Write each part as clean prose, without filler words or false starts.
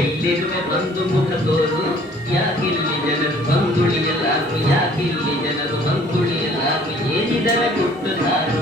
ಎಲ್ಲಿರುವೆ ಬಂದು ಮುಖ ತೋರು ಯಾಕಿಲ್ಲಿ ಜನರು ಬಂದುಳಿಯಲಾರು ಯಾಕಿಲ್ಲಿ ಜನರು ಬಂದುಳಿಯಲಾರು ಏನಿದರ ಗುಟ್ಟು ಸಾರು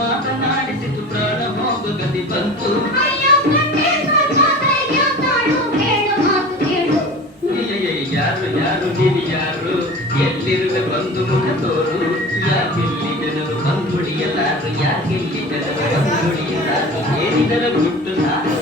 ಮಾತನಾಡಿಸಿತು ಪ್ರಾಣ ಹೋಗ ಗತಿ ಬಂತು ಯಾರು ಯಾರು ನೀನು ಯಾರು ಎಲ್ಲಿರುವೆ ಬಂದು ಮುಖ ತೋರು ಯಾಕೆಲ್ಲಿ ಜನರು ಬಂದುಳಿಯಲಾರು ಯಾಕೆಲ್ಲಿ ಜನರು ಬಂದುಳಿಯಲಾರು ಏನಿದರ ಗುಟ್ಟು ಸಾರು